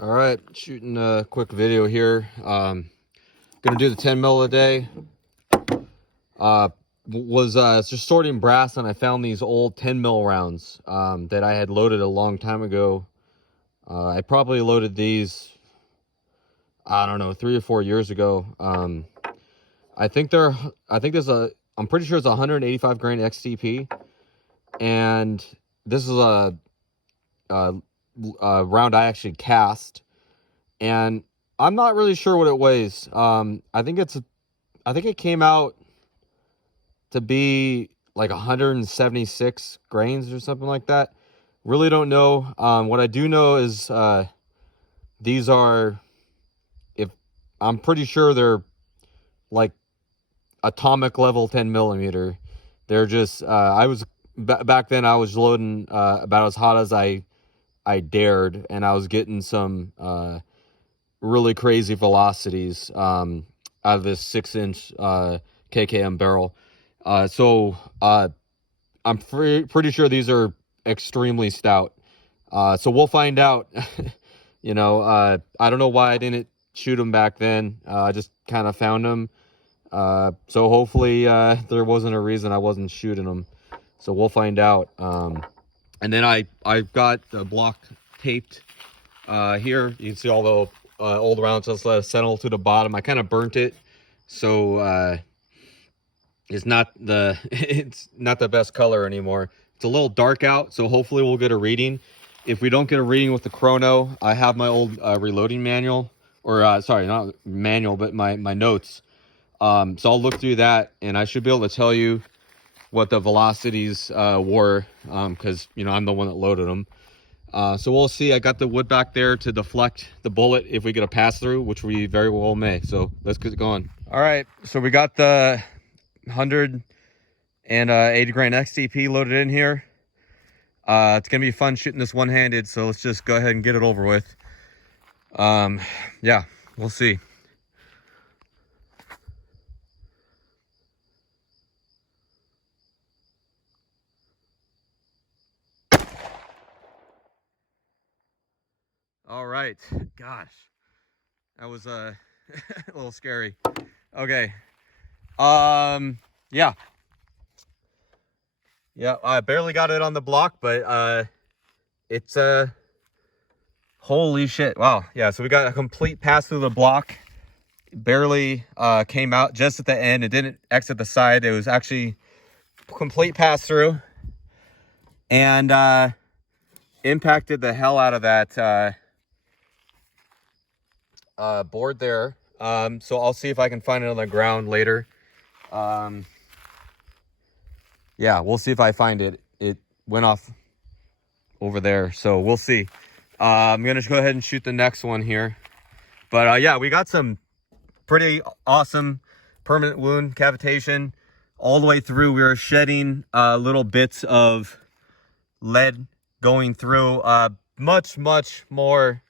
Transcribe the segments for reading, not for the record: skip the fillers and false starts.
All right, shooting a quick video here. Gonna do the 10 mil a day. Was just sorting brass, and I found these old 10 mil rounds that I had loaded a long time ago. I probably loaded these, I don't know, 3 or 4 years ago. I think I'm pretty sure it's a 185 grain XTP, and this is a round I actually cast, and I'm not really sure what it weighs. I think it came out to be like 176 grains or something like that. Really don't know. What I do know is these are, if I'm pretty sure they're like atomic level 10 millimeter. They're just back then I was loading about as hot as I dared, and I was getting some really crazy velocities out of this 6-inch KKM barrel. So I'm pretty sure these are extremely stout. So we'll find out. I don't know why I didn't shoot them back then. I just kind of found them. So hopefully there wasn't a reason I wasn't shooting them. So we'll find out. And then I've got the block taped here. You can see all the old rounds. Let's let it settle to the bottom. I kind of burnt it, so it's not the best color anymore. It's a little dark out, so hopefully we'll get a reading. If we don't get a reading with the chrono, I have my old reloading manual, or sorry, not manual, but my notes. So I'll look through that, and I should be able to tell you what the velocities were, because I'm the one that loaded them. So we'll see. I got the wood back there to deflect the bullet if we get a pass through, which we very well may. So let's get going. All right, so we got the 180 grain XTP loaded in here. It's gonna be fun shooting this one-handed, so let's just go ahead and get it over with. Yeah, we'll see. All right, gosh, that was a little scary. Okay, yeah, I barely got it on the block, but it's holy shit. Wow. Yeah, so we got a complete pass through the block. Barely came out just at the end. It didn't exit the side. It was actually complete pass through, and impacted the hell out of that board there. So I'll see if I can find it on the ground later. Yeah, we'll see if I find it. It went off over there, so we'll see. I'm gonna go ahead and shoot the next one here. But yeah, we got some pretty awesome permanent wound cavitation all the way through. We were shedding little bits of lead going through. Much more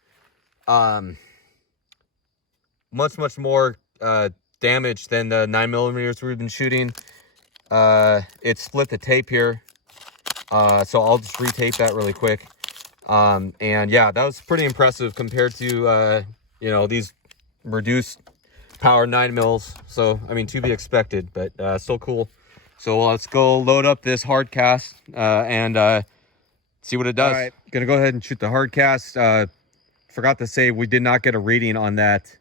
damage than the 9 millimeters we've been shooting. It split the tape here, so I'll just retape that really quick. And yeah, that was pretty impressive compared to these reduced power 9 mils. So I mean, to be expected, but still cool. So let's go load up this hard cast and see what it does. All right, gonna go ahead and shoot the hard cast. Forgot to say, we did not get a reading on that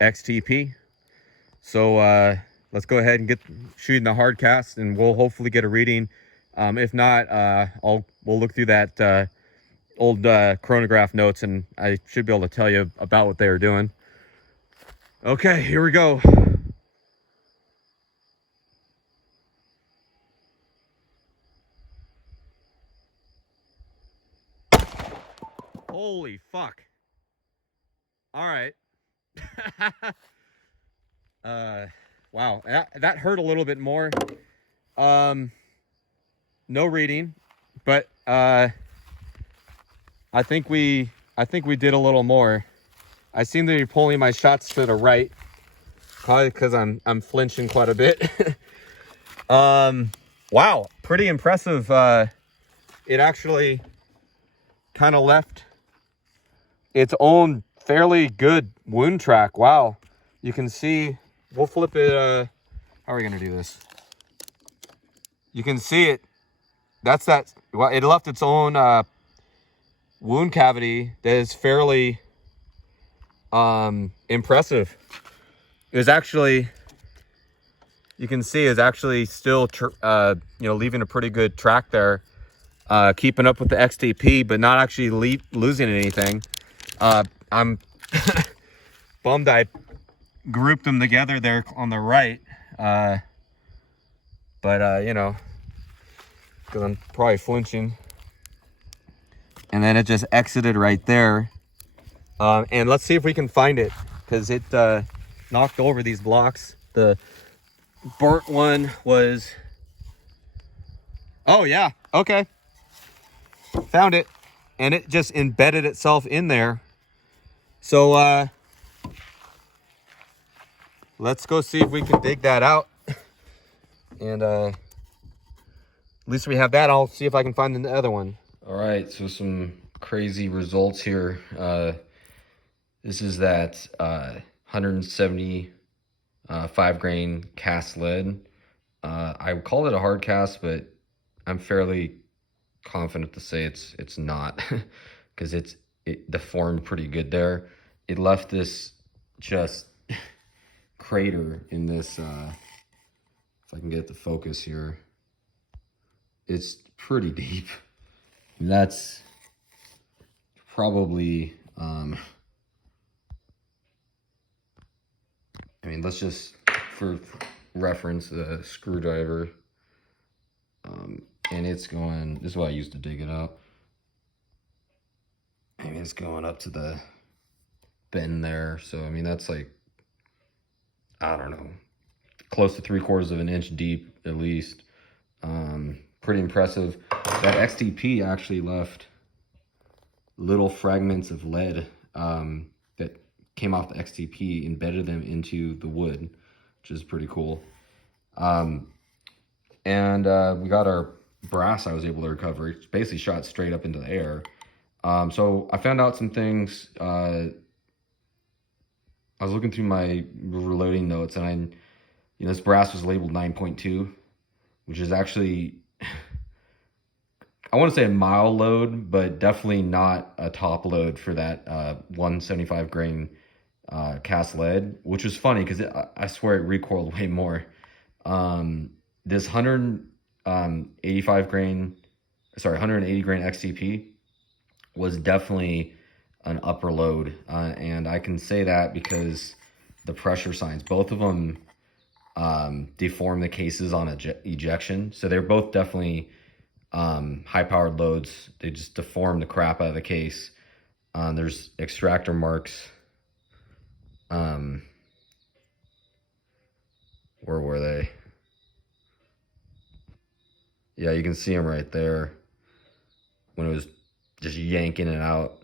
XTP. So let's go ahead and get shooting the hard cast, and we'll hopefully get a reading. If not, we'll look through that old chronograph notes, and I should be able to tell you about what they were doing. Okay, here we go. Holy fuck. All right. Wow, that hurt a little bit more. No reading, but I think we did a little more. I seem to be pulling my shots to the right, probably because I'm flinching quite a bit. Wow, pretty impressive. It actually kind of left its own fairly good wound track. Wow. You can see, we'll flip it. How are we going to do this? You can see it. That's that. Well, it left its own wound cavity that is fairly impressive. It was actually, you can see, is actually still leaving a pretty good track there, keeping up with the XTP, but not actually losing anything. I'm bummed I grouped them together there on the right, but you know, because I'm probably flinching. And then it just exited right there. And let's see if we can find it, because it knocked over these blocks. The burnt one was, oh yeah, okay. Found it. And it just embedded itself in there. So let's go see if we can dig that out. And at least we have that. I'll see if I can find the other one. All right, so some crazy results here. This is that 175 grain cast lead. I would call it a hard cast, but I'm fairly confident to say it's not, because it deformed pretty good there. It left this just crater in this, if I can get the focus here, it's pretty deep. And that's probably, I mean, let's just, for reference, a screwdriver, and it's going, this is what I used to dig it out. I mean, it's going up to the bend there. So, I mean, that's like, I don't know, close to 3/4 of an inch deep, at least. Pretty impressive. That XTP actually left little fragments of lead that came off the XTP, embedded them into the wood, which is pretty cool. And we got our brass I was able to recover. It's basically shot straight up into the air. So I found out some things. I was looking through my reloading notes, and this brass was labeled 9.2, which is actually, I want to say a mild load, but definitely not a top load for that 175 grain cast lead, which was funny because I swear it recoiled way more. This 180 grain XTP was definitely an upper load, and I can say that because the pressure signs, both of them deform the cases on ejection, so they're both definitely high powered loads. They just deform the crap out of the case. There's extractor marks. Where were they? Yeah, you can see them right there when it was just yanking it out,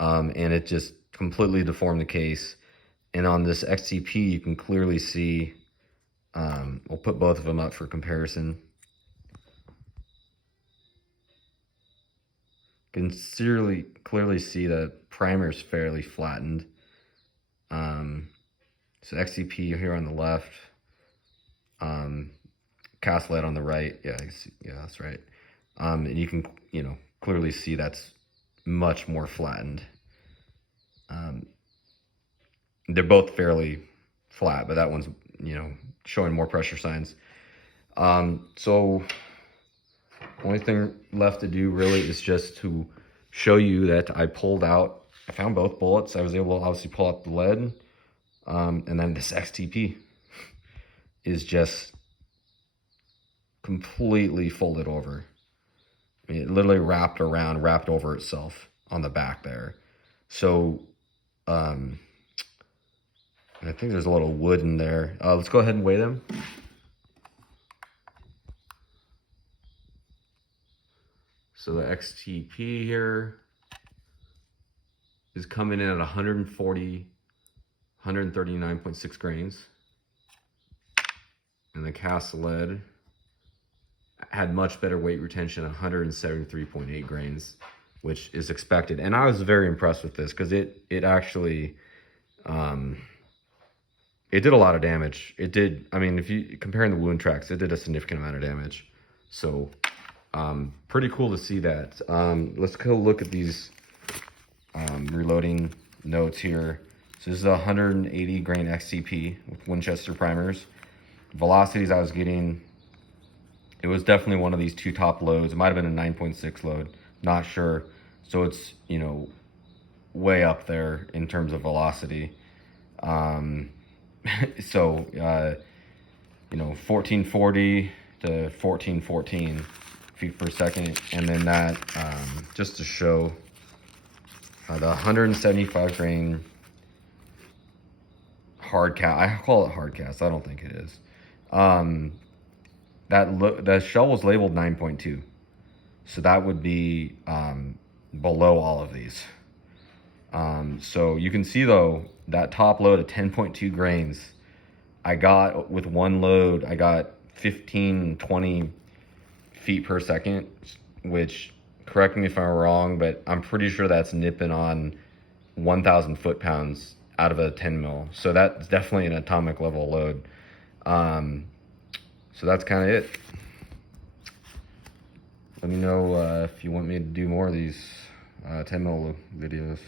and it just completely deformed the case. And on this XTP, you can clearly see, we'll put both of them up for comparison. You can clearly see the primer is fairly flattened. So XTP here on the left, cast lead on the right. Yeah, that's right. And you can, clearly see that's much more flattened. They're both fairly flat, but that one's, showing more pressure signs. So only thing left to do really is just to show you that I found both bullets. I was able to obviously pull out the lead, and then this XTP is just completely folded over. I mean, it literally wrapped over itself on the back there. So, I think there's a little wood in there. Let's go ahead and weigh them. So the XTP here is coming in at 139.6 grains. And the cast lead had much better weight retention, 173.8 grains. which is expected. And I was very impressed with this because it actually, it did a lot of damage. It did, I mean, if you comparing the wound tracks, it did a significant amount of damage. So pretty cool to see that. Let's go look at these reloading notes here. So this is a 180 grain XCP with Winchester primers. Velocities I was getting, it was definitely one of these two top loads. It might have been a 9.6 load, not sure. So it's, you know, way up there in terms of velocity. So, you know, 1440 to 1414 feet per second. And then that, just to show the 175 grain hard cast, I call it hard cast, I don't think it is. The shell was labeled 9.2. So that would be below all of these. So you can see though, that top load of 10.2 grains, I got with one load, I got 15, 20 feet per second, which, correct me if I'm wrong, but I'm pretty sure that's nipping on 1,000 foot-pounds out of a 10 mil. So that's definitely an atomic level load. So that's kind of it. Let me know if you want me to do more of these 10 mil videos.